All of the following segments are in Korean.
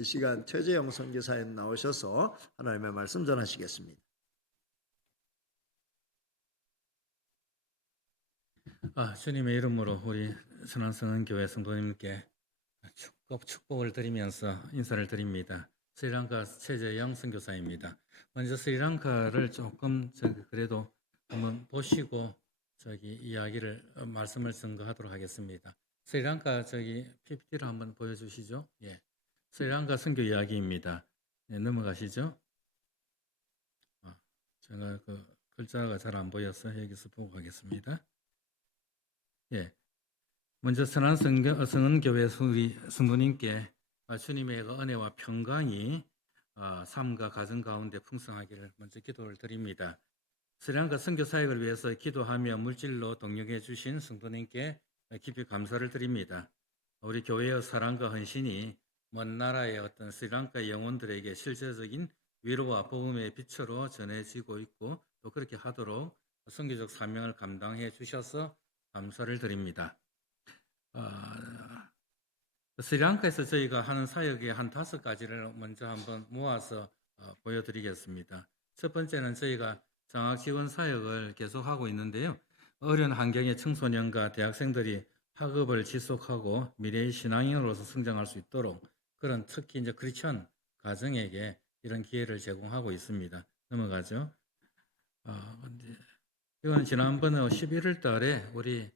이 시간 최재영 선교사님 나오셔서 하나님의 말씀 전하시겠습니다. 주님의 이름으로 우리 선한성恩교회 성도님께 축복을 드리면서 인사를 드립니다. 스리랑카 최재영 선교사입니다. 먼저 스리랑카를 조금 그래도 한번 보시고 말씀을 증거하도록 하겠습니다. 스리랑카 PPT를 한번 보여주시죠. 예, 스리랑카 선교 이야기입니다. 예, 넘어가시죠. 제가 그 글자가 잘 안 보여서 여기서 보고 가겠습니다. 예. 먼저 선한 성은교회 우리 성도님께 주님의 그 은혜와 평강이 삶과 가정 가운데 풍성하기를 먼저 기도를 드립니다. 스리랑카 선교 사역을 위해서 기도하며 물질로 동력해 주신 성도님께 깊이 감사를 드립니다. 우리 교회의 사랑과 헌신이 먼 나라의 어떤 스리랑카 영혼들에게 실제적인 위로와 복음의 빛으로 전해지고 있고 또 그렇게 하도록 선교적 사명을 감당해 주셔서 감사를 드립니다. 스리랑카에서 저희가 하는 사역의 한 5가지를 먼저 한번 모아서 보여드리겠습니다. 첫 번째는 저희가 장학 지원 사역을 계속하고 있는데요. 어려운 환경의 청소년과 대학생들이 학업을 지속하고 미래의 신앙인으로서 성장할 수 있도록 그런 특히 이제 크리스천 가정에게 이런 기회를 제공하고 있습니다. 넘어가죠. 이건 지난번에 11월 달에 우리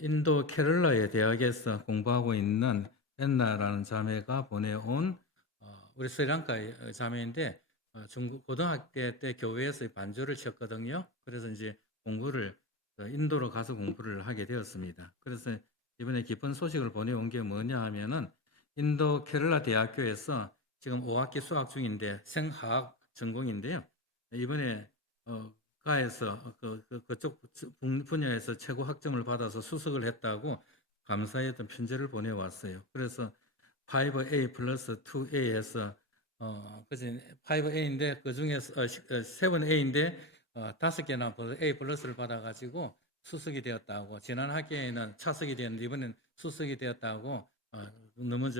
인도 캐롤라의 대학에서 공부하고 있는 엔나라는 자매가 보내온 우리 스리랑카의 자매인데 고등학교 때 교회에서 반주를 쳤거든요. 그래서 이제 공부를 인도로 가서 공부를 하게 되었습니다. 그래서 이번에 기쁜 소식을 보내온 게 뭐냐 하면은 인도 캐롤라 대학교에서 지금 5학기 수학 중인데 생화학 전공인데요. 이번에 가에서 그쪽 분야에서 최고 학점을 받아서 수석을 했다고 감사의 어떤 편지를 보내왔어요. 그래서 5A 플러스 2A에서 그지 5A인데 그 중에서 7A인데 5개나 A 플러스를 받아가지고 수석이 되었다고 지난 학기에는 차석이 되었는데 이번엔 수석이 되었다고 너무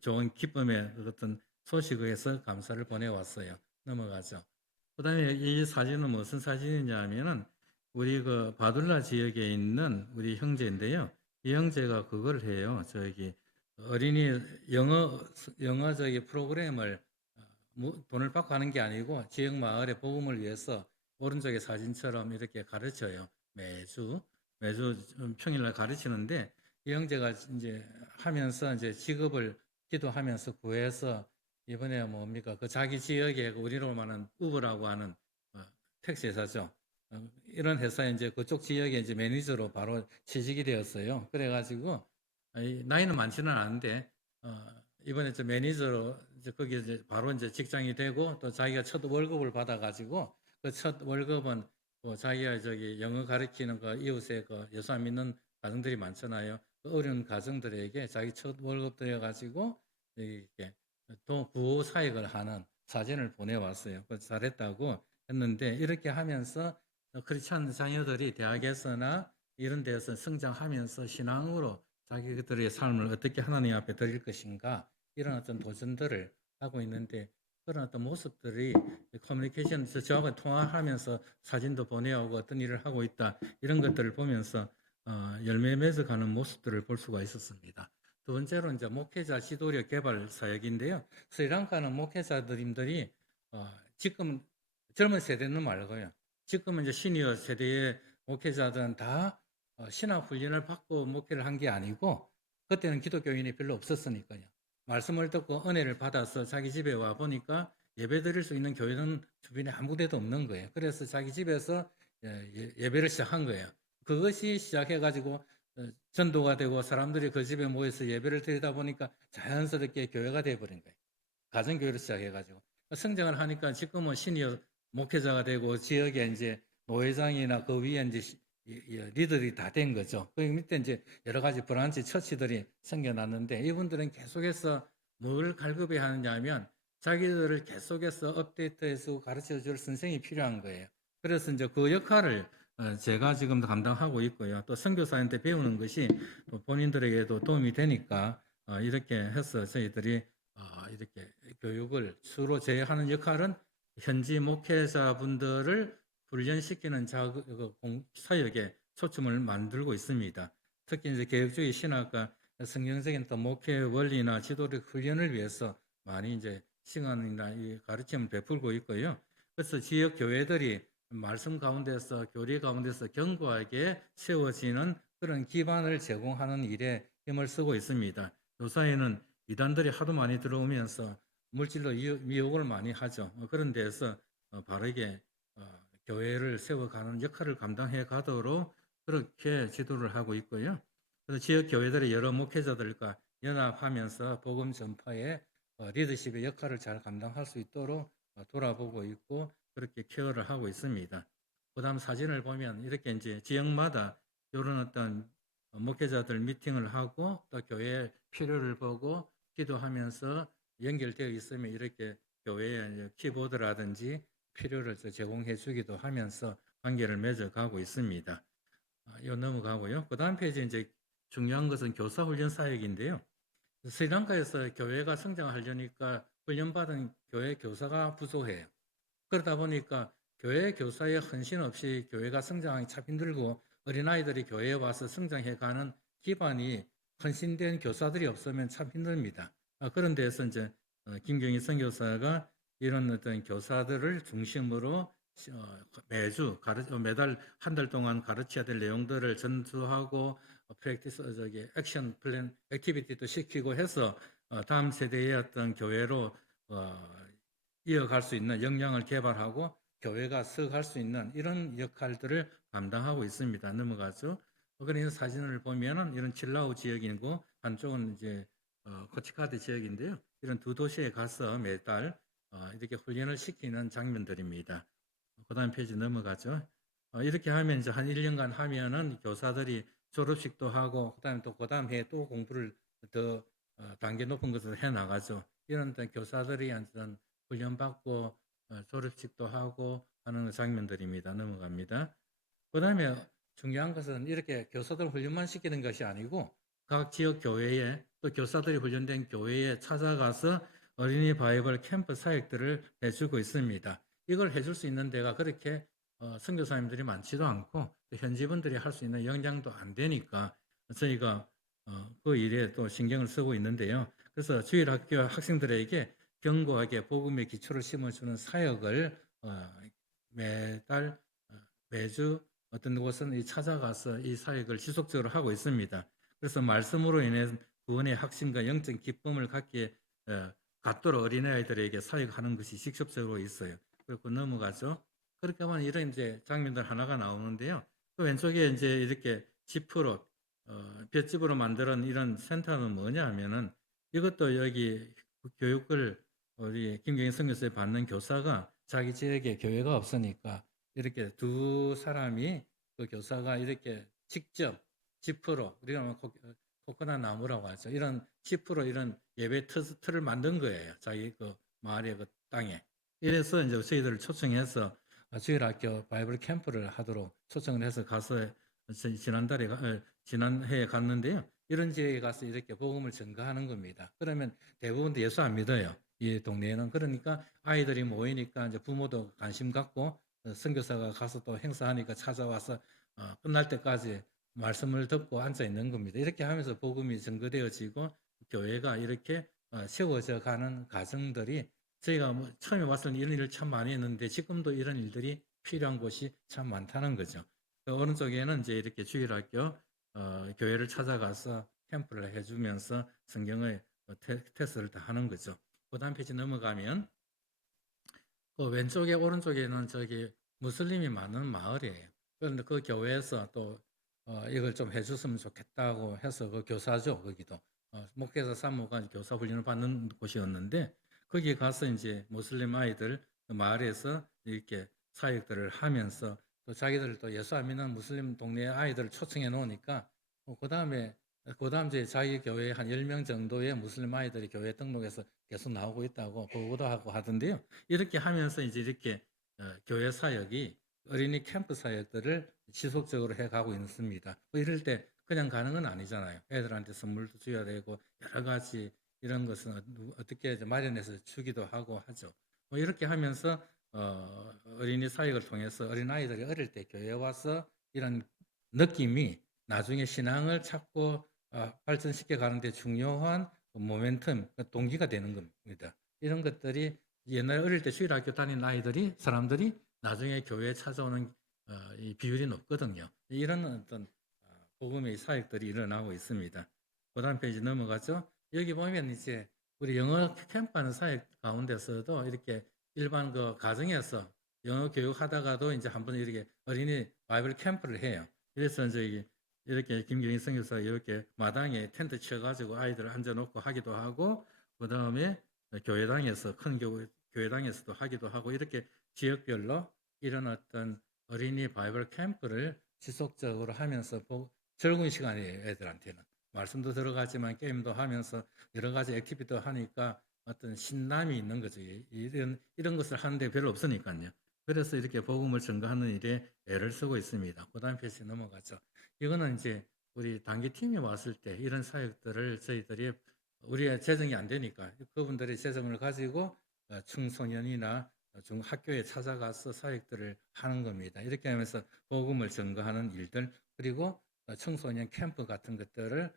좋은 기쁨의 어떤 소식에서 감사를 보내왔어요. 넘어가죠. 그 다음에 이 사진은 무슨 사진이냐 하면은 우리 그 바둘라 지역에 있는 우리 형제인데요. 이 형제가 그걸 해요. 어린이 영어 프로그램을 돈을 받고 하는 게 아니고 지역 마을의 복음을 위해서 오른쪽의 사진처럼 이렇게 가르쳐요. 매주 평일날 가르치는데 이 형제가 이제 하면서 이제 직업을 기도하면서 구해서 이번에 뭡니까 그 자기 지역에 우리로 말하는 우버라고 하는 택시 회사죠. 이런 회사에 이제 그쪽 지역에 이제 매니저로 바로 취직이 되었어요. 그래가지고 나이는 많지는 않은데 이번에 저 매니저로 거기에 이제 바로 이제 직장이 되고 또 자기가 첫 월급을 받아가지고 그 첫 월급은 자기가 영어 가르치는 그 이웃에 그 예수 안 믿는 가정들이 많잖아요. 그 어려운 가정들에게 자기 첫 월급 들여가지고 이렇게 또 구호 사역을 하는 사진을 보내왔어요. 그래서 잘했다고 했는데 이렇게 하면서 크리스찬 자녀들이 대학에서나 이런 데서 성장하면서 신앙으로 자기들의 삶을 어떻게 하나님 앞에 드릴 것인가 이런 어떤 도전들을 하고 있는데 그런 어떤 모습들이 커뮤니케이션에서 저하고 통화하면서 사진도 보내오고 어떤 일을 하고 있다 이런 것들을 보면서 열매 맺어가는 모습들을 볼 수가 있었습니다. 두 번째로 이제 목회자 지도력 개발 사역인데요. 스리랑카는 목회자들이 지금 젊은 세대는 말고요. 지금은 이제 시니어 세대의 목회자들은 다 신학 훈련을 받고 목회를 한 게 아니고 그때는 기독교인이 별로 없었으니까요. 말씀을 듣고 은혜를 받아서 자기 집에 와 보니까 예배 드릴 수 있는 교회는 주변에 아무 데도 없는 거예요. 그래서 자기 집에서 예배를 시작한 거예요. 그것이 시작해가지고 전도가 되고 사람들이 그 집에 모여서 예배를 드리다 보니까 자연스럽게 교회가 되어버린 거예요. 가정교회를 시작해가지고 성장을 하니까 지금은 시니어 목회자가 되고 지역에 이제 노회장이나 그 위에 이제 리더들이 다 된 거죠. 그 밑에 이제 여러 가지 브란치 처치들이 생겨났는데 이분들은 계속해서 뭘 갈급해 하느냐 하면 자기들을 계속해서 업데이트해서 가르쳐 줄 선생이 필요한 거예요. 그래서 이제 그 역할을 제가 지금 감당하고 있고요. 또 선교사한테 배우는 것이 본인들에게도 도움이 되니까 이렇게 해서 저희들이 이렇게 교육을 주로 제 하는 역할은 현지 목회자분들을 훈련시키는 사역에 초점을 만들고 있습니다. 특히 이제 개혁주의 신학과 성경적인 또 목회 원리나 지도력 훈련을 위해서 많이 이제 시간이나 이 가르침을 베풀고 있고요. 그래서 지역 교회들이 말씀 가운데서 교리 가운데서 견고하게 세워지는 그런 기반을 제공하는 일에 힘을 쓰고 있습니다. 요사이는 이단들이 하도 많이 들어오면서 물질로 미혹을 많이 하죠. 그런 데서 바르게 교회를 세워가는 역할을 감당해 가도록 그렇게 지도를 하고 있고요. 그래서 지역 교회들의 여러 목회자들과 연합하면서 복음 전파에 리더십의 역할을 잘 감당할 수 있도록 돌아보고 있고 그렇게 케어를 하고 있습니다. 그다음 사진을 보면 이렇게 이제 지역마다 이런 어떤 목회자들 미팅을 하고 또 교회 필요를 보고 기도하면서 연결되어 있으면 이렇게 교회에 키보드라든지 필요를 제공해 주기도 하면서 관계를 맺어가고 있습니다. 요 넘어가고요. 그 다음 페이지 이제 중요한 것은 교사 훈련 사역인데요. 스리랑카에서 교회가 성장하려니까 훈련받은 교회 교사가 부족해요. 그러다 보니까 교회 교사의 헌신 없이 교회가 성장하기 참 힘들고 어린아이들이 교회에 와서 성장해가는 기반이 헌신된 교사들이 없으면 참 힘듭니다. 그런 데서 이제 김경희 선교사가 이런 어떤 교사들을 중심으로 매주 매달 한 달 동안 가르쳐야 될 내용들을 전수하고 프랙티스 액션 플랜 액티비티도 시키고 해서 다음 세대의 어떤 교회로 이어갈 수 있는 역량을 개발하고 교회가 서갈 수 있는 이런 역할들을 감당하고 있습니다. 넘어가죠. 그래서 사진을 보면은 이런 칠라우 지역이고 한쪽은 이제 코치카드 지역인데요. 이런 두 도시에 가서 매달 이렇게 훈련을 시키는 장면들입니다. 그다음 페이지 넘어가죠. 이렇게 하면 이제 한 1년간 하면은 교사들이 졸업식도 하고 그다음에 또 그다음 해에 또 공부를 더 단계 높은 것을 해 나가죠. 이런 교사들이 완전 훈련받고 졸업식도 하고 하는 장면들입니다. 넘어갑니다. 그다음에 중요한 것은 이렇게 교사들 훈련만 시키는 것이 아니고 각 지역 교회에 또 교사들이 훈련된 교회에 찾아가서 어린이 바이블 캠프 사역들을 해주고 있습니다. 이걸 해줄 수 있는 데가 그렇게 선교사님들이 많지도 않고 현지 분들이 할 수 있는 역량도 안 되니까 저희가 그 일에 또 신경을 쓰고 있는데요. 그래서 주일학교 학생들에게 견고하게 복음의 기초를 심어주는 사역을 매달 매주 어떤 곳은 찾아가서 이 사역을 지속적으로 하고 있습니다. 그래서 말씀으로 인해 구원의 확신과 영적 기쁨을 갖도록 어린아이들에게 사역하는 것이 직접적으로 있어요. 그리고 넘어가죠. 그렇게 하면 이런 이제 장면들 하나가 나오는데요. 그 왼쪽에 이제 이렇게 지프로 볏짚으로 만드는 이런 센터는 뭐냐 하면은 이것도 여기 교육을 우리 김경희 선교사에 받는 교사가 자기 지역에 교회가 없으니까 이렇게 두 사람이 그 교사가 이렇게 직접 지프로 우리가 코코넛 나무라고 하죠. 이런 지프로 이런 예배 틀을 만든 거예요. 자기 그 마을의 그 땅에. 이래서 이제 저희들을 초청해서 주일학교 바이블 캠프를 하도록 초청을 해서 가서 지난해에 갔는데요. 이런 지역에 가서 이렇게 복음을 전가하는 겁니다. 그러면 대부분 예수 안 믿어요. 이 동네에는. 그러니까 아이들이 모이니까 이제 부모도 관심 갖고 선교사가 가서 또 행사하니까 찾아와서 끝날 때까지 말씀을 듣고 앉아 있는 겁니다. 이렇게 하면서 복음이 증거되어지고 교회가 이렇게 세워져 가는 과정들이 저희가 처음에 왔을 때 이런 일을 참 많이 했는데 지금도 이런 일들이 필요한 곳이 참 많다는 거죠. 그 오른쪽에는 이제 이렇게 주일학교 교회를 찾아가서 캠프를 해주면서 성경의 테스트를 다 하는 거죠. 그 다음 페이지 넘어가면 그 왼쪽에 오른쪽에는 저기 무슬림이 많은 마을이에요. 그런데 그 교회에서 또 이걸 좀 해줬으면 좋겠다고 해서 그 교사죠, 거기도 목회자 사무관 교사 훈련을 받는 곳이었는데 거기 가서 이제 무슬림 아이들 그 마을에서 이렇게 사역들을 하면서 또 자기들 또 예수 안 믿는 무슬림 동네 아이들을 초청해 놓으니까 그다음 이제 자기 교회에 한 10명 정도의 무슬림 아이들이 교회 등록해서 계속 나오고 있다고 보고도 하고 하던데요. 이렇게 하면서 이제 이렇게 교회 사역이 어린이 캠프 사역들을 지속적으로 해가고 있습니다. 이럴 때 그냥 가는 건 아니잖아요. 애들한테 선물도 줘야 되고 여러 가지 이런 것은 어떻게 마련해서 주기도 하고 하죠. 뭐 이렇게 하면서 어린이 사역을 통해서 어린아이들이 어릴 때 교회에 와서 이런 느낌이 나중에 신앙을 찾고 발전시켜 가는데 중요한 모멘텀, 동기가 되는 겁니다. 이런 것들이 옛날에 어릴 때 주일학교 다니는 아이들이 사람들이 나중에 교회에 찾아오는 이 비율이 높거든요. 이런 어떤 복음의 사역들이 일어나고 있습니다. 그다음 페이지 넘어가죠. 여기 보면 이제 우리 영어 캠프하는 사역 가운데서도 이렇게 일반 그 가정에서 영어 교육하다가도 이제 한번 이렇게 어린이 바이블 캠프를 해요. 그래서 이제 이렇게 김경희 선교사 이렇게 마당에 텐트 쳐가지고 아이들을 앉아놓고 하기도 하고, 그 다음에 교회당에서 큰 교회당에서도 하기도 하고, 이렇게 지역별로 이런 어떤 어린이 바이블 캠프를 지속적으로 하면서 즐거운 시간이에요. 애들한테는 말씀도 들어가지만 게임도 하면서 여러 가지 액티비티도 하니까 어떤 신남이 있는 거죠. 이런 것을 하는데 별로 없으니까요. 그래서 이렇게 복음을 전가하는 일에 애를 쓰고 있습니다. 그다음 페이지 넘어가죠. 이거는 이제 우리 단기팀이 왔을 때 이런 사역들을 저희들이 우리의 재정이 안 되니까 그분들의 재정을 가지고 청소년이나 학교에 찾아가서 사역들을 하는 겁니다. 이렇게 하면서 복음을 전가하는 일들, 그리고 청소년 캠프 같은 것들을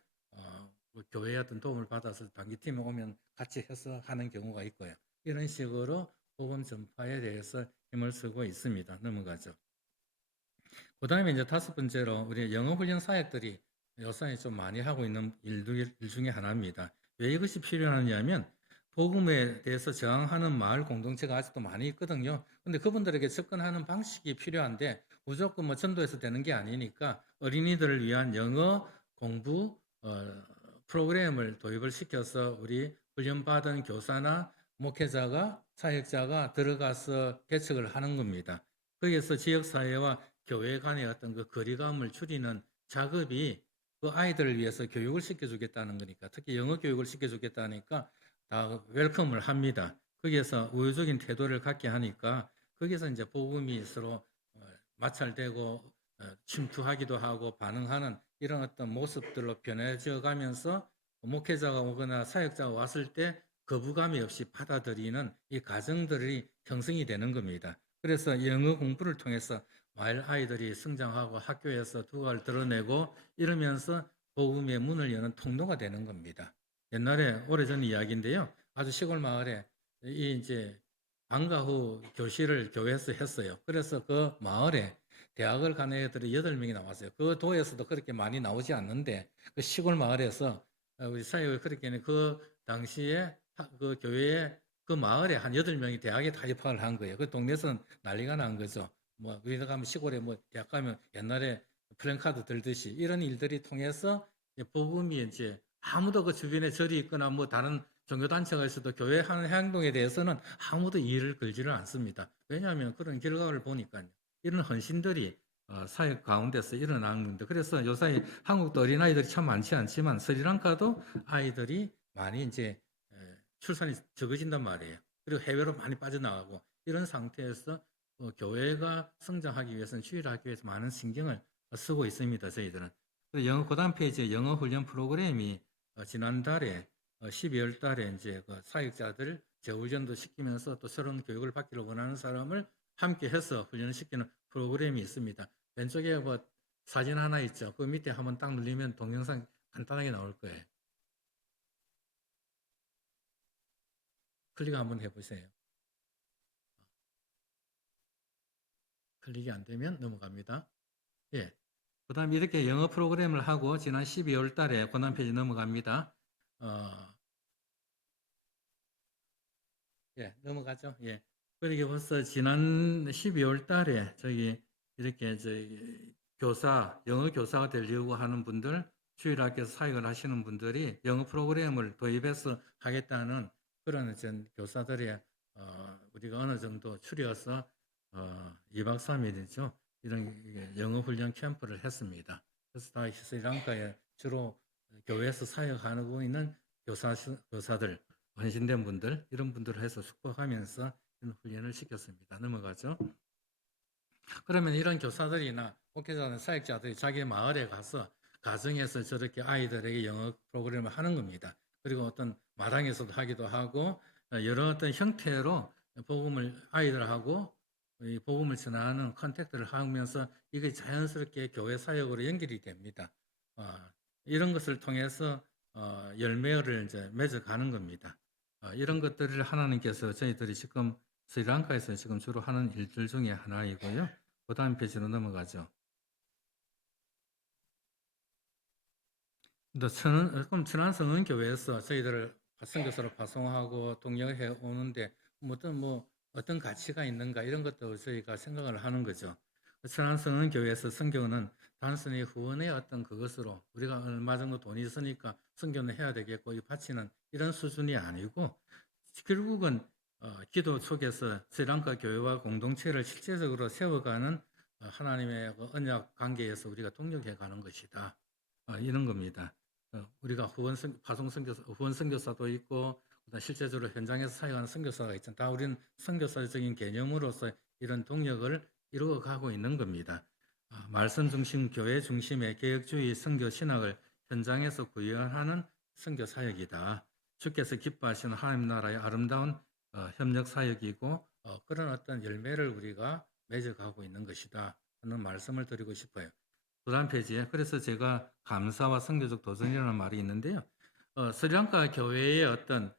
뭐 교회에 어떤 도움을 받아서 단기팀에 오면 같이 해서 하는 경우가 있고요. 이런 식으로 복음 전파에 대해서 힘을 쓰고 있습니다. 넘어가죠. 그 다음에 이제 다섯 번째로 우리 영어 훈련 사역들이 요새 좀 많이 하고 있는 일 중에 하나입니다. 왜 이것이 필요하냐면 복음에 대해서 저항하는 마을 공동체가 아직도 많이 있거든요. 근데 그분들에게 접근하는 방식이 필요한데 무조건 뭐 전도해서 되는 게 아니니까 어린이들을 위한 영어 공부 프로그램을 도입을 시켜서 우리 훈련받은 교사나 목회자가 사역자가 들어가서 개척을 하는 겁니다. 거기에서 지역사회와 교회 간의 어떤 그 거리감을 줄이는 작업이 그 아이들을 위해서 교육을 시켜주겠다는 거니까, 특히 영어 교육을 시켜주겠다니까 다 웰컴을 합니다. 거기에서 우호적인 태도를 갖게 하니까 거기서 이제 복음이 서로 마찰되고 침투하기도 하고 반응하는 이런 어떤 모습들로 변해져 가면서 목회자가 오거나 사역자가 왔을 때 거부감이 없이 받아들이는 이 가정들이 형성이 되는 겁니다. 그래서 영어 공부를 통해서 마을 아이들이 성장하고 학교에서 두각을 드러내고 이러면서 복음의 문을 여는 통로가 되는 겁니다. 옛날에 오래전 이야기인데요. 아주 시골 마을에 이 이제 방과 후 교실을 교회에서 했어요. 그래서 그 마을에 대학을 간 애들이 8명이 나왔어요. 그 도에서도 그렇게 많이 나오지 않는데 그 시골 마을에서 우리 사회에 그렇게는 그 당시에 그 교회에 그 마을에 한 8명이 대학에 다 입학을 한 거예요. 그 동네에서는 난리가 난 거죠. 뭐 우리가 가면 시골에 뭐 대학 가면 옛날에 플랜카드 들듯이 이런 일들이 통해서 복음이 이제 아무도 그 주변에 절이 있거나 뭐 다른 종교단체가 있어도 교회 하는 행동에 대해서는 아무도 이의를 걸지를 않습니다. 왜냐하면 그런 결과를 보니까요. 이런 헌신들이 사역 가운데서 일어나는 건데, 그래서 요새 한국도 어린아이들이 참 많지 않지만 스리랑카도 아이들이 많이 이제 출산이 적어진단 말이에요. 그리고 해외로 많이 빠져나가고 이런 상태에서 교회가 성장하기 위해서는 주일하기 위해서 많은 신경을 쓰고 있습니다. 저희들은. 영어 고단 페이지에 영어 훈련 프로그램이 지난달에 12월 달에 이제 그 사역자들 재훈련도 시키면서 또 새로운 교육을 받기를 원하는 사람을 함께 해서 훈련을 시키는 프로그램이 있습니다. 왼쪽에 뭐 사진 하나 있죠. 그 밑에 한번 딱 누르면 동영상 간단하게 나올 거예요. 클릭 한번 해보세요. 클릭이 안 되면 넘어갑니다. 예. 그 다음 이렇게 영어 프로그램을 하고 지난 12월 달에 고난 페이지 넘어갑니다. 예, 넘어가죠. 예. 그러게 벌써 지난 12월 달에 저기 이렇게 저기 영어 교사가 되려고 하는 분들, 주일학교에서 사역을 하시는 분들이 영어 프로그램을 도입해서 하겠다는 그런 전 교사들의 우리가 어느 정도 추려서 2박 3일이죠. 이런 영어 훈련 캠프를 했습니다. 그래서 다 스리랑카에 주로 교회에서 사역하고 있는 교사들, 헌신된 분들, 이런 분들을 해서 숙박하면서 이런 훈련을 시켰습니다. 넘어가죠. 그러면 이런 교사들이나 목회자나 사역자들이 자기 마을에 가서 가정에서 저렇게 아이들에게 영어 프로그램을 하는 겁니다. 그리고 어떤 마당에서도 하기도 하고 여러 어떤 형태로 복음을 아이들하고 이 복음을 전하는 컨택트를 하면서 이게 자연스럽게 교회 사역으로 연결이 됩니다. 이런 것을 통해서 열매를 이제 맺어가는 겁니다. 이런 것들을 하나님께서 저희들이 지금 스리랑카에서 지금 주로 하는 일들 중에 하나이고요. 그 다음 페이지로 넘어가죠. 그럼 천안성은교회에서 저희들을 선교사로 파송하고 동역해 오는데 어떤 가치가 있는가 이런 것도 저희가 생각을 하는 거죠. 천안성은교회에서 선교는 단순히 후원의 어떤 그것으로 우리가 얼마 정도 돈이 있으니까 선교는 해야 되겠고 이 바치는 이런 수준이 아니고 결국은 기도 속에서 스리랑카 교회와 공동체를 실제적으로 세워가는 하나님의 그 언약 관계에서 우리가 동력해 가는 것이다. 이런 겁니다. 우리가 후원 선교사도 있고 실제적으로 현장에서 사역하는 선교사가 있잖아요. 다 우리는 선교사적인 개념으로서 이런 동력을 이루어 가고 있는 겁니다. 말씀 중심, 교회 중심의 개혁주의 선교 신학을 현장에서 구현하는 선교 사역이다. 주께서 기뻐하시는 하나님 나라의 아름다운 협력 사역이고 그런 어떤 열매를 우리가 맺어가고 있는 것이다 하는 말씀을 드리고 싶어요. 그 다음 페이지에 그래서 제가 감사와 선교적 도전이라는 말이 있는데요. 스리랑카 교회의 어떤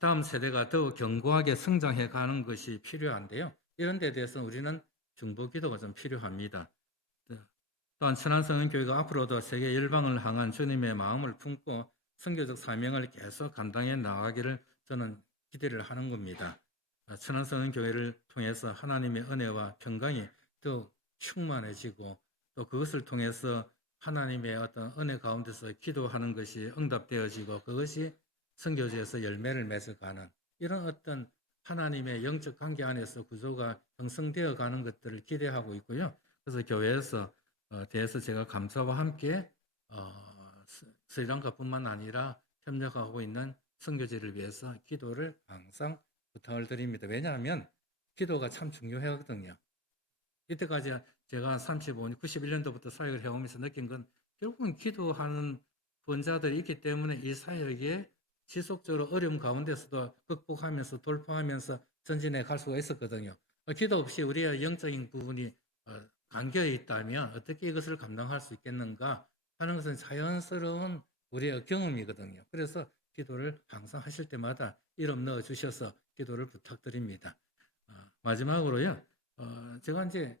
다음 세대가 더욱 견고하게 성장해 가는 것이 필요한데요. 이런 데 대해서 우리는 중보 기도가 좀 필요합니다. 또한 천안성은교회가 앞으로도 세계 열방을 향한 주님의 마음을 품고 선교적 사명을 계속 감당해 나가기를 저는 기대를 하는 겁니다. 천안성은교회를 통해서 하나님의 은혜와 평강이 더욱 충만해지고 또 그것을 통해서 하나님의 어떤 은혜 가운데서 기도하는 것이 응답되어지고 그것이 선교지에서 열매를 맺어가는 이런 어떤 하나님의 영적 관계 안에서 구조가 형성되어 가는 것들을 기대하고 있고요. 그래서 교회에서 대해서 제가 감사와 함께 스리랑카뿐만 아니라 협력하고 있는 선교지를 위해서 기도를 항상 부탁을 드립니다. 왜냐하면 기도가 참 중요하거든요. 이때까지 제가 35년, 91년도부터 사역을 해오면서 느낀 건 결국은 기도하는 후원자들이 있기 때문에 이 사역에 지속적으로 어려움 가운데서도 극복하면서 돌파하면서 전진해 갈 수가 있었거든요. 기도 없이 우리의 영적인 부분이 감겨 있다면 어떻게 이것을 감당할 수 있겠는가 하는 것은 자연스러운 우리의 경험이거든요. 그래서 기도를 항상 하실 때마다 이름 넣어 주셔서 기도를 부탁드립니다. 마지막으로요. 제가 이제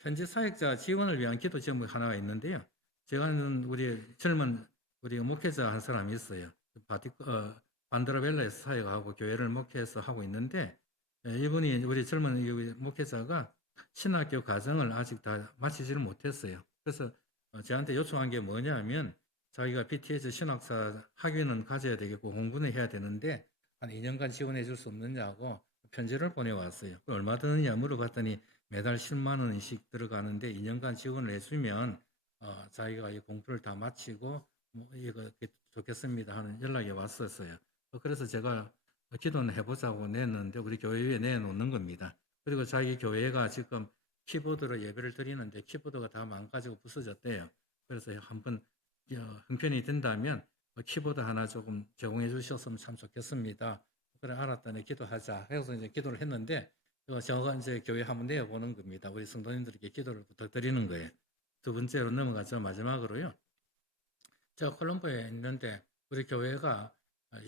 현지 사역자 지원을 위한 기도 제목이 하나가 있는데요. 제가 아는 우리 젊은 우리 목회자 한 사람이 있어요. 반드라벨라에서 사역하고 교회를 목회해서 하고 있는데 이분이 우리 젊은 목회자가 신학교 과정을 아직 다 마치지를 못했어요. 그래서 저한테 요청한 게 뭐냐면 자기가 BTS 신학사 학위는 가져야 되겠고 공부는 해야 되는데 한 2년간 지원해 줄 수 없느냐고 편지를 보내왔어요. 얼마 드느냐 물어봤더니 매달 10만 원씩 들어가는데 2년간 지원을 해주면 자기가 이 공부를 다 마치고 이거 좋겠습니다 하는 연락이 왔었어요. 그래서 제가 기도는 해보자고 냈는데 우리 교회에 내놓는 겁니다. 그리고 자기 교회가 지금 키보드로 예배를 드리는데 키보드가 다 망가지고 부서졌대요. 그래서 한번 형편이 된다면 키보드 하나 조금 제공해 주셨으면 참 좋겠습니다. 그래 알았다네 기도하자 해서 이제 기도를 했는데 제가 이제 교회 한번 내어보는 겁니다. 우리 성도님들에게 기도를 부탁드리는 거예요. 두 번째로 넘어가죠. 마지막으로요. 제가 콜롬보에 있는데 우리 교회가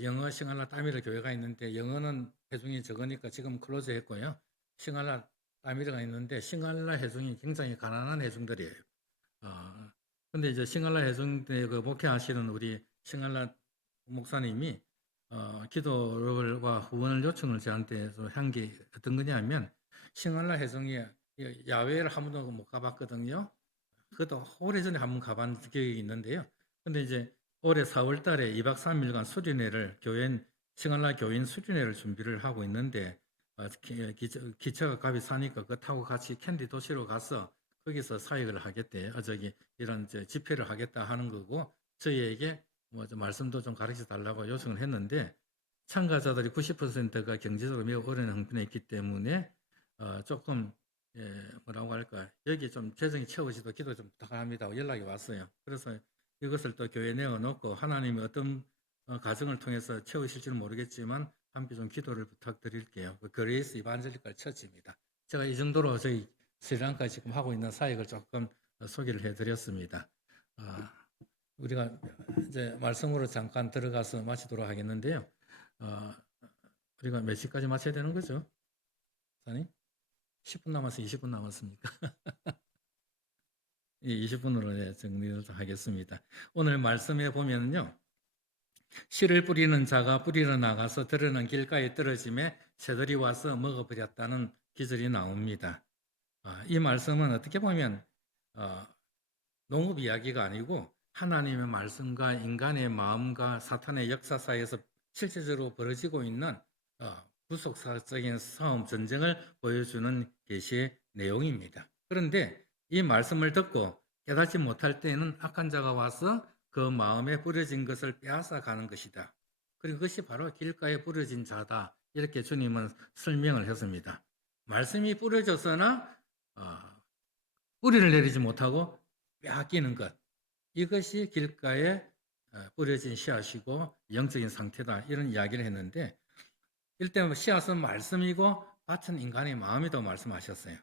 영어 싱갈라 따미르 교회가 있는데 영어는 회중이 적으니까 지금 클로즈 했고요. 싱갈라 따미르가 있는데 싱갈라 회중이 굉장히 가난한 회중들이에요. 근데 이제 싱갈라 회중대 그 목회하시는 우리 싱갈라 목사님이 기도와 후원을 요청을 저한테 한 게 어떤 거냐면 싱갈라 회중이 야외를 한 번도 못 가봤거든요. 그것도 오래전에 한 번 가본 기억이 있는데요. 근데 이제 올해 4월 달에 2박 3일간 수련회를 싱갈라 교인 수련회를 준비를 하고 있는데 기차가 값이 싸니까 그거 타고 같이 캔디 도시로 가서 거기서 사역을 하겠대요. 이런 집회를 하겠다 하는 거고 저희에게 좀 말씀도 좀 가르쳐 달라고 요청을 했는데 참가자들이 90%가 경제적으로 매우 어려운 형편에 있기 때문에 조금 뭐라고 할까 여기 좀 재정이 채워지도 기도 좀 부탁합니다 연락이 왔어요. 그래서 이것을 또 교회에 내어놓고 하나님이 어떤 과정을 통해서 채우실지는 모르겠지만 함께 좀 기도를 부탁드릴게요. 그 그레이스 이반젤리컬 처치입니다. 제가 이 정도로 저희 스리랑카 지금 하고 있는 사역을 조금 소개를 해드렸습니다. 우리가 이제 말씀으로 잠깐 들어가서 마치도록 하겠는데요. 우리가 몇 시까지 마쳐야 되는 거죠? 사장님? 10분 남았어요? 20분 남았습니까? 예, 20분으로 정리를 하겠습니다. 오늘 말씀에 보면요. 씨를 뿌리는 자가 뿌리러 나가서 들으는 길가에 떨어짐에 새들이 와서 먹어버렸다는 기절이 나옵니다. 이 말씀은 어떻게 보면 농업 이야기가 아니고 하나님의 말씀과 인간의 마음과 사탄의 역사 사이에서 실제적으로 벌어지고 있는 구속사적인 싸움, 전쟁을 보여주는 계시의 내용입니다. 그런데 이 말씀을 듣고 깨닫지 못할 때에는 악한 자가 와서 그 마음에 뿌려진 것을 빼앗아 가는 것이다. 그리고 그것이 바로 길가에 뿌려진 자다. 이렇게 주님은 설명을 했습니다. 말씀이 뿌려져서나 뿌리를 내리지 못하고 빼앗기는 것. 이것이 길가에 뿌려진 씨앗이고 영적인 상태다. 이런 이야기를 했는데 일단 씨앗은 말씀이고 밭은 인간의 마음이라고 말씀하셨어요.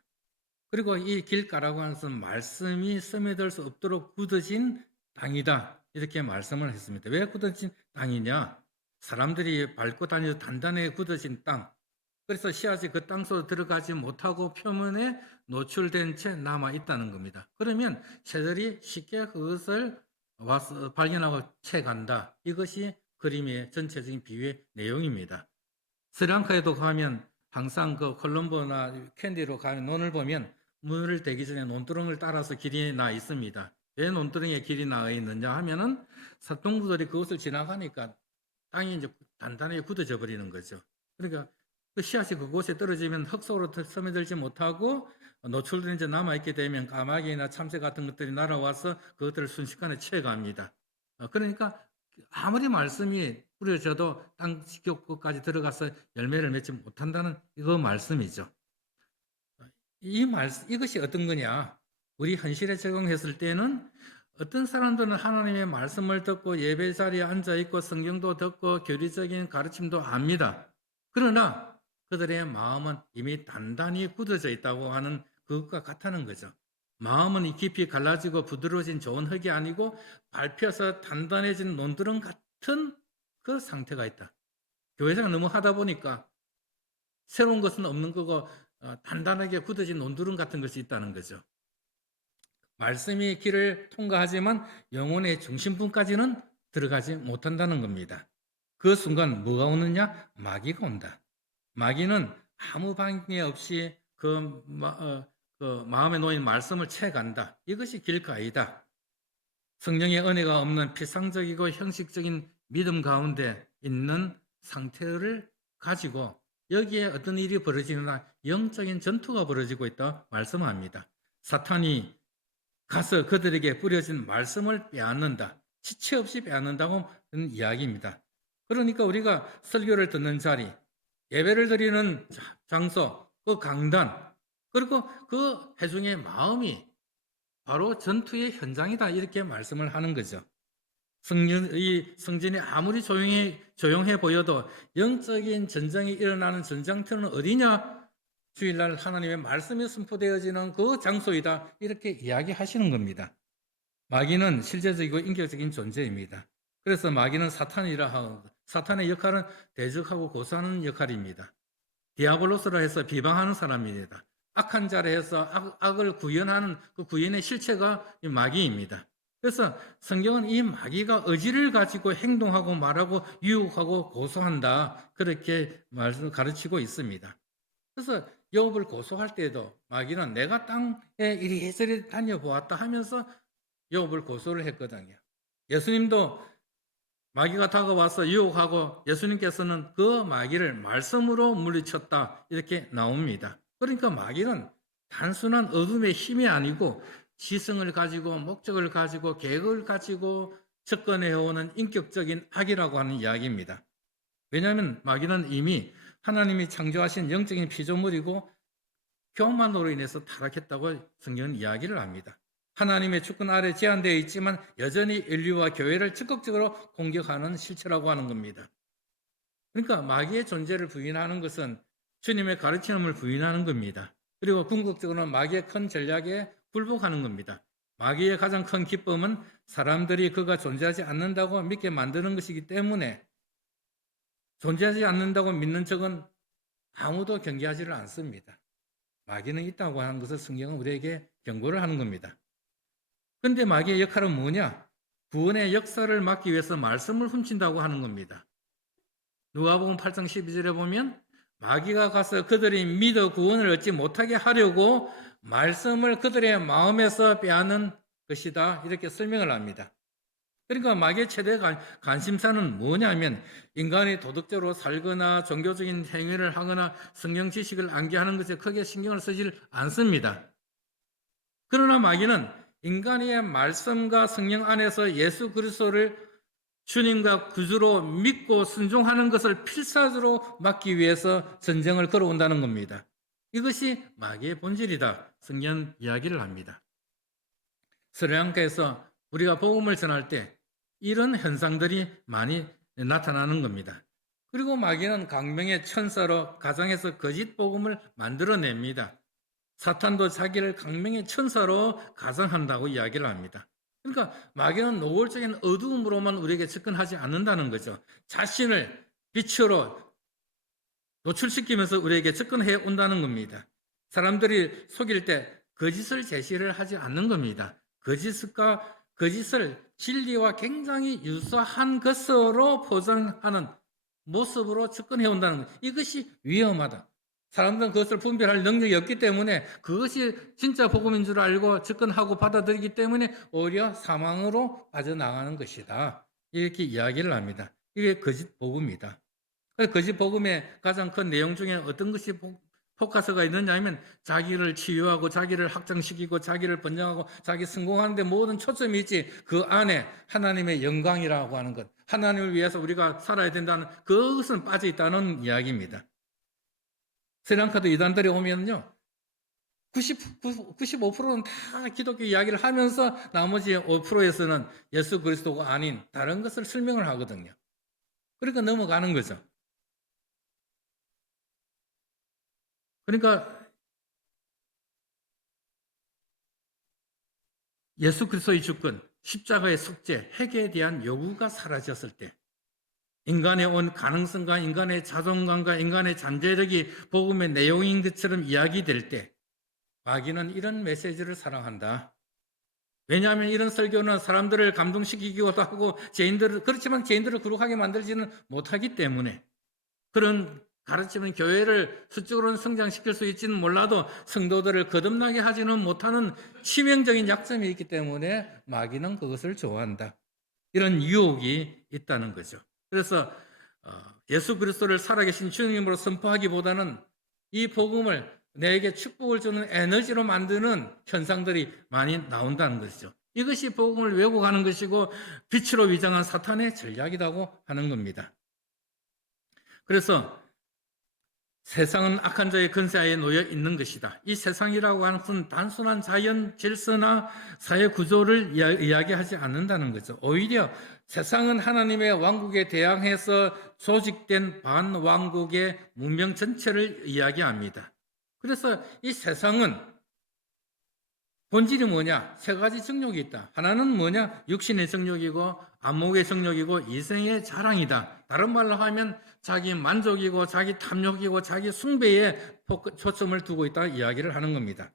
그리고 이 길가라고 하는 것은 말씀이 스며들 수 없도록 굳어진 땅이다. 이렇게 말씀을 했습니다. 왜 굳어진 땅이냐? 사람들이 밟고 다니는 단단하게 굳어진 땅. 그래서 씨앗이 그 땅 속으로 들어가지 못하고 표면에 노출된 채 남아 있다는 겁니다. 그러면 새들이 쉽게 그것을 와서 발견하고 채간다. 이것이 그림의 전체적인 비유의 내용입니다. 스리랑카에도 가면 항상 그 콜롬보나 캔디로 가면 논을 보면 문을 대기 전에 논두렁을 따라서 길이 나 있습니다. 왜 논두렁에 길이 나 있느냐 하면은 동물들이 그것을 지나가니까 땅이 이제 단단하게 굳어져 버리는 거죠. 그러니까 그 씨앗이 그곳에 떨어지면 흙 속으로 스며들지 못하고 노출된 채 남아있게 되면 까마귀나 참새 같은 것들이 날아와서 그것들을 순식간에 채갑니다. 그러니까 아무리 말씀이 뿌려져도 땅 지겹고까지 들어가서 열매를 맺지 못한다는 이거 말씀이죠. 이것이 어떤 거냐? 우리 현실에 적용했을 때는 어떤 사람들은 하나님의 말씀을 듣고 예배 자리에 앉아 있고 성경도 듣고 교리적인 가르침도 압니다. 그러나 그들의 마음은 이미 단단히 굳어져 있다고 하는 그것과 같다는 거죠. 마음은 깊이 갈라지고 부드러워진 좋은 흙이 아니고 밟혀서 단단해진 논두렁 같은 그 상태가 있다. 교회생활 너무 하다 보니까 새로운 것은 없는 거고 단단하게 굳어진 논두렁 같은 것이 있다는 거죠. 말씀이 길을 통과하지만 영혼의 중심부까지는 들어가지 못한다는 겁니다. 그 순간 뭐가 오느냐? 마귀가 온다. 마귀는 아무 방해 없이 그 마음에 놓인 말씀을 채간다. 이것이 길가이다. 성령의 은혜가 없는 피상적이고 형식적인 믿음 가운데 있는 상태를 가지고 여기에 어떤 일이 벌어지느냐 영적인 전투가 벌어지고 있다 말씀합니다. 사탄이 가서 그들에게 뿌려진 말씀을 빼앗는다. 지체 없이 빼앗는다고 하는 이야기입니다. 그러니까 우리가 설교를 듣는 자리, 예배를 드리는 장소, 그 강단, 그리고 그 회중의 마음이 바로 전투의 현장이다. 이렇게 말씀을 하는 거죠. 성전이 아무리 조용해 보여도 영적인 전쟁이 일어나는 전장터는 어디냐? 주일날 하나님의 말씀이 선포되어지는 그 장소이다. 이렇게 이야기하시는 겁니다. 마귀는 실제적이고 인격적인 존재입니다. 그래서 마귀는 사탄이라 하고 사탄의 역할은 대적하고 고소하는 역할입니다. 디아블로스라 해서 비방하는 사람입니다. 악한 자라 해서 악을 구현하는 그 구현의 실체가 이 마귀입니다. 그래서 성경은 이 마귀가 의지를 가지고 행동하고 말하고 유혹하고 고소한다. 그렇게 가르치고 있습니다. 그래서 욥을 고소할 때도 마귀는 내가 땅에 이리저리 다녀보았다 하면서 욥을 고소를 했거든요. 예수님도 마귀가 다가와서 유혹하고 예수님께서는 그 마귀를 말씀으로 물리쳤다. 이렇게 나옵니다. 그러니까 마귀는 단순한 어둠의 힘이 아니고 지성을 가지고 목적을 가지고 계획을 가지고 접근해오는 인격적인 악이라고 하는 이야기입니다. 왜냐하면 마귀는 이미 하나님이 창조하신 영적인 피조물이고 교만으로 인해서 타락했다고 성경은 이야기를 합니다. 하나님의 주권 아래 제한되어 있지만 여전히 인류와 교회를 적극적으로 공격하는 실체라고 하는 겁니다. 그러니까 마귀의 존재를 부인하는 것은 주님의 가르침을 부인하는 겁니다. 그리고 궁극적으로는 마귀의 큰 전략에 굴복하는 겁니다. 마귀의 가장 큰 기쁨은 사람들이 그가 존재하지 않는다고 믿게 만드는 것이기 때문에 존재하지 않는다고 믿는 적은 아무도 경계하지를 않습니다. 마귀는 있다고 하는 것을 성경은 우리에게 경고를 하는 겁니다. 그런데 마귀의 역할은 뭐냐? 구원의 역사를 막기 위해서 말씀을 훔친다고 하는 겁니다. 누가복음 8장 12절에 보면 마귀가 가서 그들이 믿어 구원을 얻지 못하게 하려고 말씀을 그들의 마음에서 빼앗는 것이다. 이렇게 설명을 합니다. 그러니까 마귀의 최대 관심사는 뭐냐면 인간이 도덕적으로 살거나 종교적인 행위를 하거나 성경 지식을 암기하는 것에 크게 신경을 쓰질 않습니다. 그러나 마귀는 인간의 말씀과 성령 안에서 예수 그리스도를 주님과 구주로 믿고 순종하는 것을 필사적으로 막기 위해서 전쟁을 걸어온다는 겁니다. 이것이 마귀의 본질이다. 성경 이야기를 합니다. 스리랑카에서 우리가 복음을 전할 때 이런 현상들이 많이 나타나는 겁니다. 그리고 마귀는 강명의 천사로 가정에서 거짓 복음을 만들어냅니다. 사탄도 자기를 강명의 천사로 가정한다고 이야기를 합니다. 그러니까 마귀는 노골적인 어두움으로만 우리에게 접근하지 않는다는 거죠. 자신을 빛으로 노출시키면서 우리에게 접근해 온다는 겁니다. 사람들이 속일 때 거짓을 제시를 하지 않는 겁니다. 거짓을 진리와 굉장히 유사한 것으로 포장하는 모습으로 접근해 온다는 것. 이것이 위험하다. 사람들은 그것을 분별할 능력이 없기 때문에 그것이 진짜 복음인 줄 알고 접근하고 받아들이기 때문에 오히려 사망으로 빠져나가는 것이다. 이렇게 이야기를 합니다. 이게 거짓 복음이다. 거짓 복음의 가장 큰 내용 중에 어떤 것이 포커스가 있느냐 하면 자기를 치유하고 자기를 확장시키고 자기를 번영하고 자기 성공하는 데 모든 초점이 있지 그 안에 하나님의 영광이라고 하는 것, 하나님을 위해서 우리가 살아야 된다는 그것은 빠져 있다는 이야기입니다. 스리랑카도 이단들이 오면요 95%는 다 기독교 이야기를 하면서 나머지 5%에서는 예수 그리스도가 아닌 다른 것을 설명을 하거든요. 그러니까 넘어가는 거죠. 그러니까 예수 그리스도의 주권, 십자가의 속죄, 회개에 대한 요구가 사라졌을 때 인간의 온 가능성과 인간의 자존감과 인간의 잠재력이 복음의 내용인 것처럼 이야기될 때 마귀는 이런 메시지를 사랑한다. 왜냐하면 이런 설교는 사람들을 감동시키기도 하고 그렇지만 죄인들을 거룩하게 만들지는 못하기 때문에 그런 가르치는 교회를 수적으로는 성장시킬 수 있지는 몰라도 성도들을 거듭나게 하지는 못하는 치명적인 약점이 있기 때문에 마귀는 그것을 좋아한다. 이런 유혹이 있다는 거죠. 그래서 예수 그리스도를 살아계신 주님으로 선포하기보다는 이 복음을 내게 축복을 주는 에너지로 만드는 현상들이 많이 나온다는 것이죠. 이것이 복음을 왜곡하는 것이고 빛으로 위장한 사탄의 전략이라고 하는 겁니다. 그래서 세상은 악한 자의 권세하에 놓여 있는 것이다. 이 세상이라고 하는 것은 단순한 자연 질서나 사회 구조를 이야기하지 않는다는 거죠. 오히려 세상은 하나님의 왕국에 대항해서 조직된 반왕국의 문명 전체를 이야기합니다. 그래서 이 세상은 본질이 뭐냐? 세 가지 정욕이 있다. 하나는 뭐냐? 육신의 정욕이고 안목의 정욕이고 이생의 자랑이다. 다른 말로 하면 자기 만족이고 자기 탐욕이고 자기 숭배에 초점을 두고 있다 이야기를 하는 겁니다.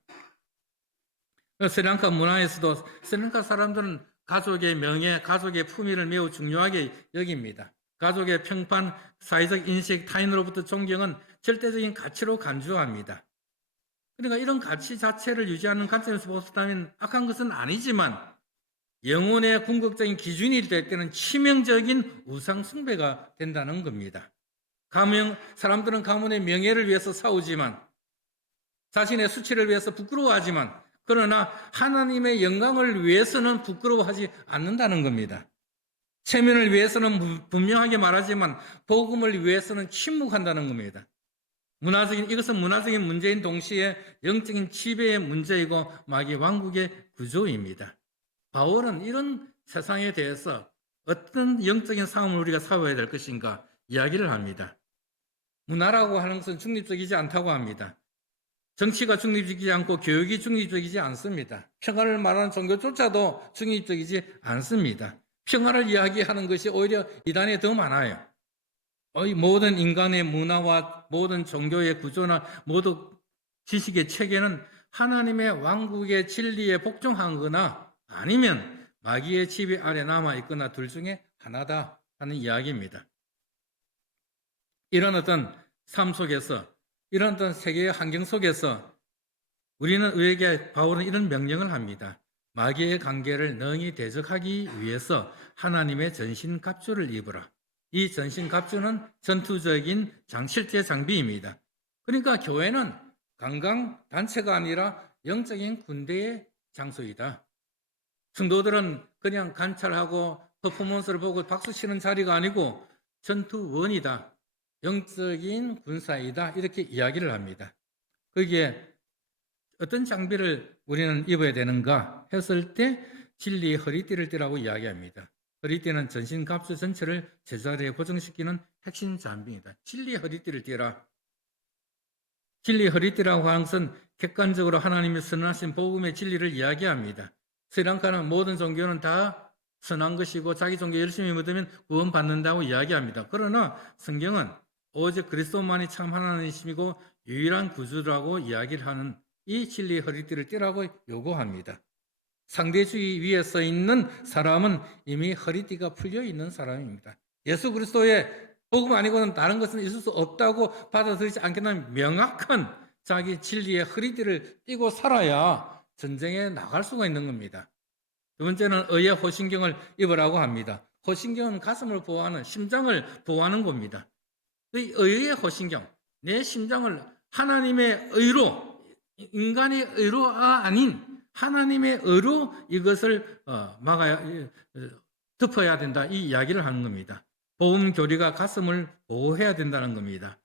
스리랑카 문화에서도 스리랑카 사람들은 가족의 명예, 가족의 품위를 매우 중요하게 여깁니다. 가족의 평판, 사회적 인식, 타인으로부터 존경은 절대적인 가치로 간주합니다. 그러니까 이런 가치 자체를 유지하는 관점에서 보았다면 악한 것은 아니지만 영혼의 궁극적인 기준이 될 때는 치명적인 우상 숭배가 된다는 겁니다. 사람들은 가문의 명예를 위해서 싸우지만 자신의 수치를 위해서 부끄러워하지만 그러나 하나님의 영광을 위해서는 부끄러워하지 않는다는 겁니다. 체면을 위해서는 분명하게 말하지만 복음을 위해서는 침묵한다는 겁니다. 이것은 문화적인 문제인 동시에 영적인 지배의 문제이고 마귀 왕국의 구조입니다. 바울은 이런 세상에 대해서 어떤 영적인 싸움을 우리가 싸워야 될 것인가 이야기를 합니다. 문화라고 하는 것은 중립적이지 않다고 합니다. 정치가 중립적이지 않고 교육이 중립적이지 않습니다. 평화를 말하는 종교조차도 중립적이지 않습니다. 평화를 이야기하는 것이 오히려 이단에 더 많아요. 모든 인간의 문화와 모든 종교의 구조나 모든 지식의 체계는 하나님의 왕국의 진리에 복종한 거나 아니면 마귀의 지배 아래 남아 있거나 둘 중에 하나다 하는 이야기입니다. 이런 어떤 삶 속에서, 이런 어떤 세계의 환경 속에서 우리에게 바울은 이런 명령을 합니다. 마귀의 관계를 능히 대적하기 위해서 하나님의 전신갑주를 입으라. 이 전신갑주는 전투적인 실제 장비입니다. 그러니까 교회는 관광 단체가 아니라 영적인 군대의 장소이다. 성도들은 그냥 관찰하고 퍼포먼스를 보고 박수 치는 자리가 아니고 전투원이다. 영적인 군사이다. 이렇게 이야기를 합니다. 거기에 어떤 장비를 우리는 입어야 되는가 했을 때 진리의 허리띠를 띠라고 이야기합니다. 허리띠는 전신갑주 전체를 제자리에 고정시키는 핵심 장비입니다. 진리의 허리띠를 띠라. 진리의 허리띠라고 하는 것은 객관적으로 하나님이 선언하신 복음의 진리를 이야기합니다. 스리랑카는 모든 종교는 다 선한 것이고 자기 종교 열심히 믿으면 구원받는다고 이야기합니다. 그러나 성경은 오직 그리스도만이 참 하나님이시고 유일한 구주라고 이야기를 하는 이 진리의 허리띠를 띠라고 요구합니다. 상대주의 위에 서 있는 사람은 이미 허리띠가 풀려 있는 사람입니다. 예수 그리스도의 복음 아니고는 다른 것은 있을 수 없다고 받아들이지 않겠다는 명확한 자기 진리의 허리띠를 띠고 살아야 전쟁에 나갈 수가 있는 겁니다. 두 번째는 의의 호신경을 입으라고 합니다. 호신경은 가슴을 보호하는, 심장을 보호하는 겁니다. 이 의의 호신경, 내 심장을 하나님의 의로, 인간의 의로가 아닌 하나님의 의로 이것을 덮어야 된다. 이 이야기를 하는 겁니다. 복음 교리가 가슴을 보호해야 된다는 겁니다.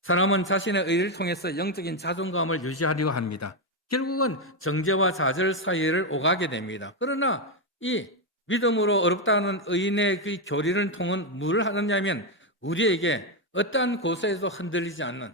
사람은 자신의 의를 통해서 영적인 자존감을 유지하려고 합니다. 결국은 정죄와 좌절 사이를 오가게 됩니다. 그러나 이 믿음으로 어렵다는 의인의 그 교리를 통한 뭘 하느냐면 우리에게 어떠한 고소에도 흔들리지 않는,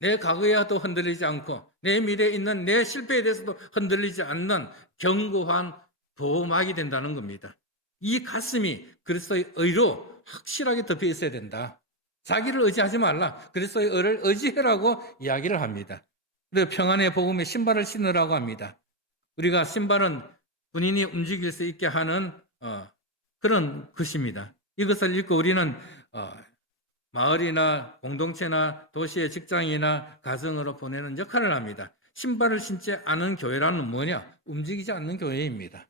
내 과거에도 흔들리지 않고 내 미래에 있는 내 실패에 대해서도 흔들리지 않는 견고한 보호막이 된다는 겁니다. 이 가슴이 그리스도의 의로 확실하게 덮여 있어야 된다. 자기를 의지하지 말라. 그리스도의 의를 의지해라고 이야기를 합니다. 그리고 평안의 복음의 신발을 신으라고 합니다. 우리가 신발은 군인이 움직일 수 있게 하는 그런 것입니다. 이것을 읽고 우리는 마을이나 공동체나 도시의 직장이나 가정으로 보내는 역할을 합니다. 신발을 신지 않은 교회라는 뭐냐? 움직이지 않는 교회입니다.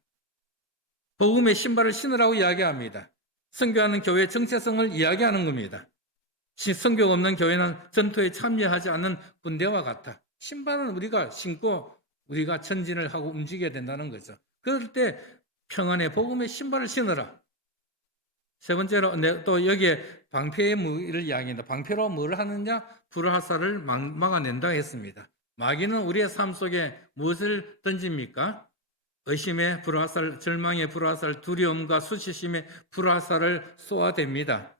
복음의 신발을 신으라고 이야기합니다. 선교하는 교회의 정체성을 이야기하는 겁니다. 선교가 없는 교회는 전투에 참여하지 않는 군대와 같아. 신발은 우리가 신고 우리가 전진을 하고 움직여야 된다는 거죠. 그럴 때 평안의 복음의 신발을 신으라. 세 번째로 또 여기에 방패의 무기를 이야기합니다. 방패로 뭘 하느냐? 불화살을 막아낸다 했습니다. 마귀는 우리의 삶 속에 무엇을 던집니까? 의심의 불화살, 절망의 불화살, 두려움과 수치심의 불화살을 쏘아댑니다.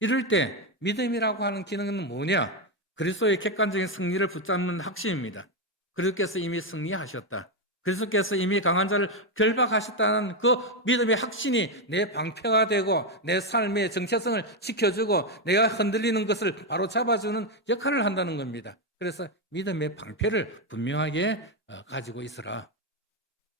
이럴 때 믿음이라고 하는 기능은 뭐냐? 그리스도의 객관적인 승리를 붙잡는 확신입니다. 그리스도께서 이미 승리하셨다. 그리스도께서 이미 강한 자를 결박하셨다는 그 믿음의 확신이 내 방패가 되고 내 삶의 정체성을 지켜주고 내가 흔들리는 것을 바로 잡아주는 역할을 한다는 겁니다. 그래서 믿음의 방패를 분명하게 가지고 있어라.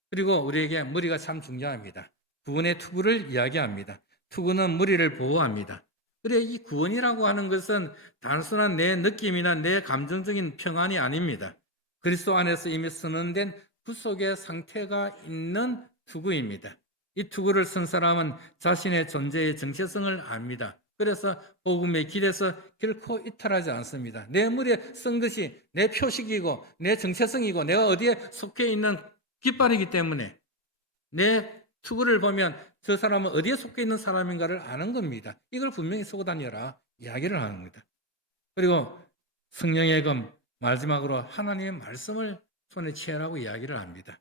그리고 우리에게 머리가 참 중요합니다. 구원의 투구를 이야기합니다. 투구는 머리를 보호합니다. 그래, 이 구원이라고 하는 것은 단순한 내 느낌이나 내 감정적인 평안이 아닙니다. 그리스도 안에서 이미 선언된 구속의 상태가 있는 투구입니다. 이 투구를 쓴 사람은 자신의 존재의 정체성을 압니다. 그래서 복음의 길에서 결코 이탈하지 않습니다. 내 머리에 쓴 것이 내 표식이고 내 정체성이고 내가 어디에 속해 있는 깃발이기 때문에 내 투구를 보면 저 사람은 어디에 속해 있는 사람인가를 아는 겁니다. 이걸 분명히 쓰고 다녀라 이야기를 하는 겁니다. 그리고 성령의 금, 마지막으로 하나님의 말씀을 손에 취하라고 이야기를 합니다.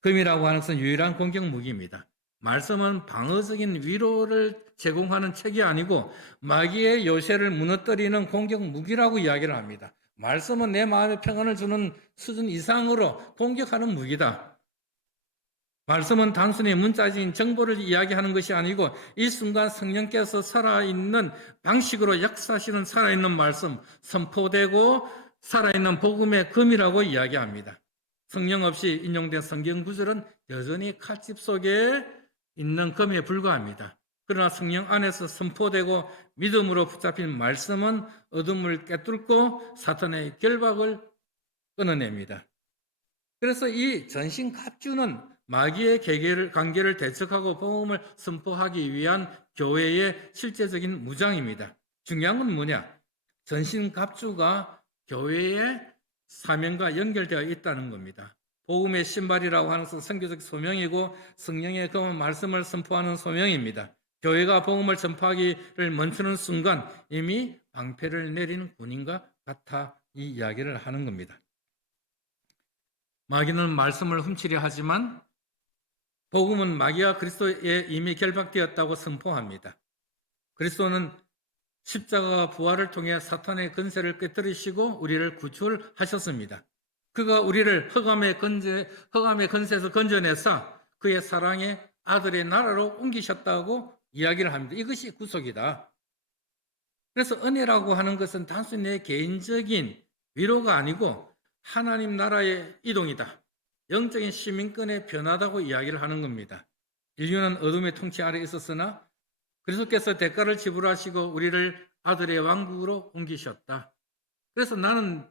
금이라고 하는 것은 유일한 공격 무기입니다. 말씀은 방어적인 위로를 제공하는 책이 아니고 마귀의 요새를 무너뜨리는 공격 무기라고 이야기를 합니다. 말씀은 내 마음에 평안을 주는 수준 이상으로 공격하는 무기다. 말씀은 단순히 문자적인 정보를 이야기하는 것이 아니고 이 순간 성령께서 살아있는 방식으로 역사하시는 살아있는 말씀, 선포되고 살아있는 복음의 금이라고 이야기합니다. 성령 없이 인용된 성경 구절은 여전히 칼집 속에 있는 금에 불과합니다. 그러나 성령 안에서 선포되고 믿음으로 붙잡힌 말씀은 어둠을 깨뚫고 사탄의 결박을 끊어냅니다. 그래서 이 전신 갑주는 마귀의 관계를 대적하고 복음을 선포하기 위한 교회의 실제적인 무장입니다. 중요한 건 뭐냐? 전신 갑주가 교회의 사명과 연결되어 있다는 겁니다. 복음의 신발이라고 하는 것은 선교적 소명이고 성령의 검은 말씀을 선포하는 소명입니다. 교회가 복음을 전파하기를 멈추는 순간 이미 방패를 내린 군인과 같아 이 이야기를 하는 겁니다. 마귀는 말씀을 훔치려 하지만 복음은 마귀와 그리스도에 이미 결박되었다고 선포합니다. 그리스도는 십자가와 부활을 통해 사탄의 권세를 깨뜨리시고 우리를 구출하셨습니다. 그가 우리를 흑암의 권세에서 건져내사 그의 사랑의 아들의 나라로 옮기셨다고 이야기를 합니다. 이것이 구속이다. 그래서 은혜라고 하는 것은 단순히 내 개인적인 위로가 아니고 하나님 나라의 이동이다. 영적인 시민권의 변화다고 이야기를 하는 겁니다. 인류는 어둠의 통치 아래 있었으나 그리스도께서 대가를 지불하시고 우리를 아들의 왕국으로 옮기셨다. 그래서 나는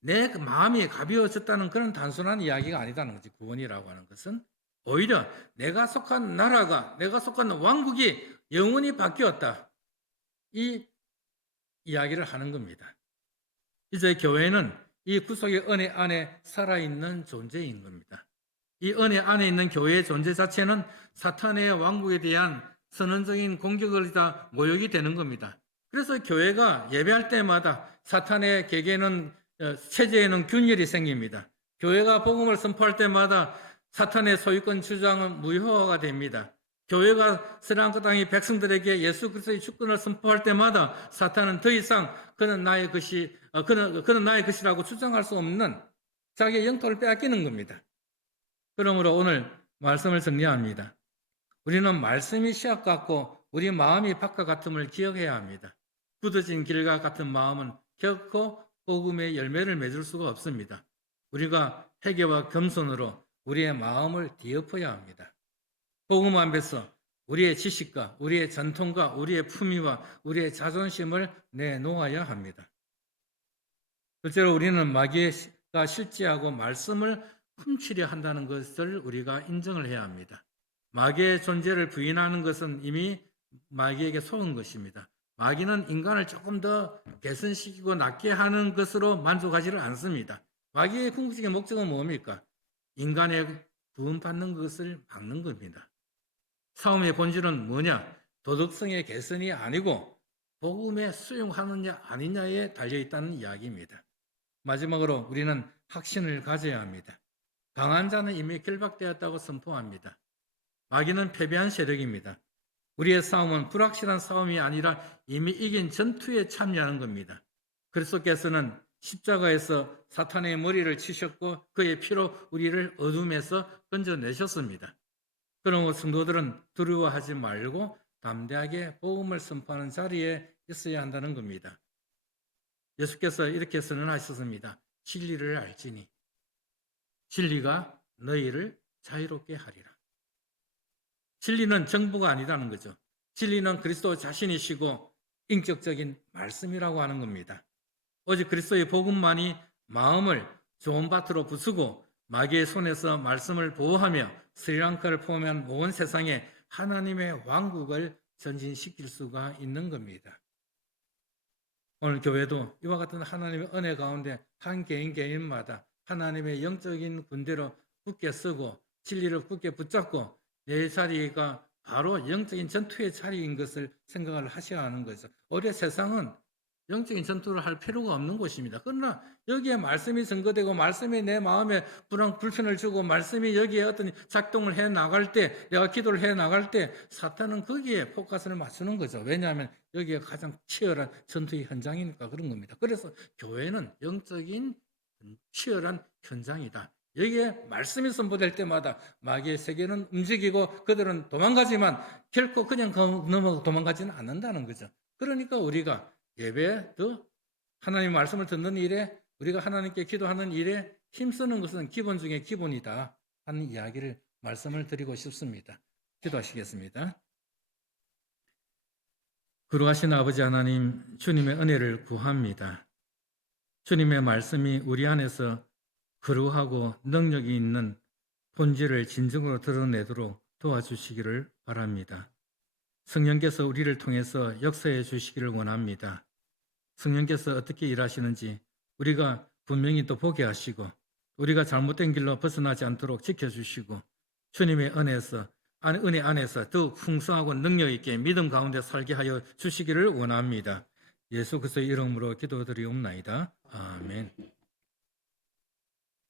내 마음이 가벼워졌다는 그런 단순한 이야기가 아니다는 거지. 구원이라고 하는 것은 오히려 내가 속한 나라가, 내가 속한 왕국이 영원히 바뀌었다. 이 이야기를 하는 겁니다. 이제 교회는 이 구속의 은혜 안에 살아있는 존재인 겁니다. 이 은혜 안에 있는 교회의 존재 자체는 사탄의 왕국에 대한 선언적인 공격을 다 모욕이 되는 겁니다. 그래서 교회가 예배할 때마다 사탄의 체제에는 균열이 생깁니다. 교회가 복음을 선포할 때마다 사탄의 소유권 주장은 무효화가 됩니다. 교회가 스리랑카 땅의 백성들에게 예수 그리스도의 주권을 선포할 때마다 사탄은 더 이상 그는 나의 것이라고 주장할 수 없는 자기의 영토를 빼앗기는 겁니다. 그러므로 오늘 말씀을 정리합니다. 우리는 말씀이 씨앗 같고 우리 마음이 밭과 같음을 기억해야 합니다. 굳어진 길과 같은 마음은 결코 복음의 열매를 맺을 수가 없습니다. 우리가 회개와 겸손으로 우리의 마음을 뒤엎어야 합니다. 복음 앞에서 우리의 지식과 우리의 전통과 우리의 품위와 우리의 자존심을 내놓아야 합니다. 실제로 우리는 마귀가 실제하고 말씀을 훔치려 한다는 것을 우리가 인정을 해야 합니다. 마귀의 존재를 부인하는 것은 이미 마귀에게 속은 것입니다. 마귀는 인간을 조금 더 개선시키고 낫게 하는 것으로 만족하지를 않습니다. 마귀의 궁극적인 목적은 뭡니까? 인간의 구원받는 것을 막는 겁니다. 싸움의 본질은 뭐냐? 도덕성의 개선이 아니고 복음에 수용하느냐 아니냐에 달려있다는 이야기입니다. 마지막으로 우리는 확신을 가져야 합니다. 강한 자는 이미 결박되었다고 선포합니다. 마귀는 패배한 세력입니다. 우리의 싸움은 불확실한 싸움이 아니라 이미 이긴 전투에 참여하는 겁니다. 그리스도께서는 십자가에서 사탄의 머리를 치셨고 그의 피로 우리를 어둠에서 건져내셨습니다. 그러므로 성도들은 두려워하지 말고 담대하게 복음을 선포하는 자리에 있어야 한다는 겁니다. 예수께서 이렇게 선언하셨습니다. 진리를 알지니 진리가 너희를 자유롭게 하리라. 진리는 정보가 아니라는 거죠. 진리는 그리스도 자신이시고 인격적인 말씀이라고 하는 겁니다. 오직 그리스도의 복음만이 마음을 좋은 밭으로 부수고 마귀의 손에서 말씀을 보호하며 스리랑카를 포함한 온 세상에 하나님의 왕국을 전진시킬 수가 있는 겁니다. 오늘 교회도 이와 같은 하나님의 은혜 가운데 한 개인마다 하나님의 영적인 군대로 굳게 서고 진리를 굳게 붙잡고 내 자리가 바로 영적인 전투의 자리인 것을 생각을 하셔야 하는 거죠. 우리 세상은 영적인 전투를 할 필요가 없는 곳입니다. 그러나 여기에 말씀이 증거되고 말씀이 내 마음에 불편을 주고 말씀이 여기에 어떤 작동을 해 나갈 때 내가 기도를 해 나갈 때 사탄은 거기에 포커스를 맞추는 거죠. 왜냐하면 여기에 가장 치열한 전투의 현장이니까 그런 겁니다. 그래서 교회는 영적인 치열한 현장이다. 여기에 말씀이 선포될 때마다 마귀의 세계는 움직이고 그들은 도망가지만 결코 그냥 넘어 도망가지는 않는다는 거죠. 그러니까 우리가 예배, 또 하나님의 말씀을 듣는 일에 우리가 하나님께 기도하는 일에 힘쓰는 것은 기본 중에 기본이다 하는 이야기를 말씀을 드리고 싶습니다. 기도하시겠습니다. 거룩하신 아버지 하나님, 주님의 은혜를 구합니다. 주님의 말씀이 우리 안에서 거룩하고 능력이 있는 본질을 진정으로 드러내도록 도와주시기를 바랍니다. 성령께서 우리를 통해서 역사해 주시기를 원합니다. 성령께서 어떻게 일하시는지 우리가 분명히 또 보게 하시고 우리가 잘못된 길로 벗어나지 않도록 지켜주시고 주님의 은혜 안에서 더욱 풍성하고 능력 있게 믿음 가운데 살게 하여 주시기를 원합니다. 예수 그리스도의 이름으로 기도드리옵나이다. 아멘.